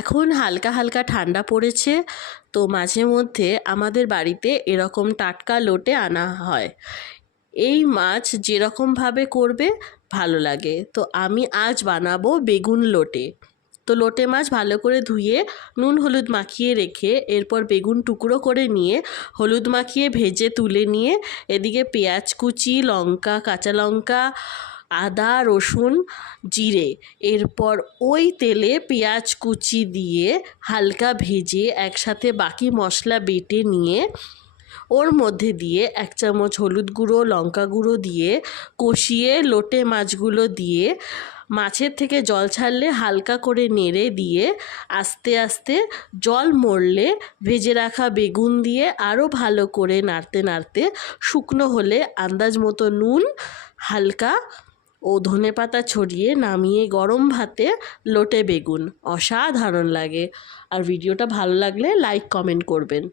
এখন হালকা হালকা ঠান্ডা পড়েছে, তো মাঝে মধ্যে আমাদের বাড়িতে এরকম টাটকা লোটে আনা হয়। এই মাছ যেরকমভাবে করবে ভালো লাগে। তো আমি আজ বানাবো বেগুন লোটে। তো লোটে মাছ ভালো করে ধুয়ে নুন হলুদ মাখিয়ে রেখে এরপর বেগুন টুকরো করে নিয়ে হলুদ মাখিয়ে ভেজে তুলে নিয়ে এদিকে পেঁয়াজ কুচি, লঙ্কা, কাঁচা লঙ্কা, আদা, রসুন, জিরে, এরপর ওই তেলে পেঁয়াজ কুচি দিয়ে হালকা ভেজে একসাথে বাকি মশলা বেটে নিয়ে ওর মধ্যে দিয়ে 1 চামচ হলুদ গুঁড়ো, লঙ্কা গুঁড়ো দিয়ে কষিয়ে লোটে মাছগুলো দিয়ে মাছের থেকে জল ছাড়লে হালকা করে নেড়ে দিয়ে আস্তে আস্তে জল মরলে ভেজে রাখা বেগুন দিয়ে আরও ভালো করে নাড়তে নাড়তে শুকনো হলে আন্দাজ মতো নুন হালকা ও ধনেপাতা ছড়িয়ে নামিয়ে গরম ভাতে লোটে বেগুন অসাধারণ লাগে। আর ভিডিওটা ভালো লাগলে লাইক কমেন্ট করবেন।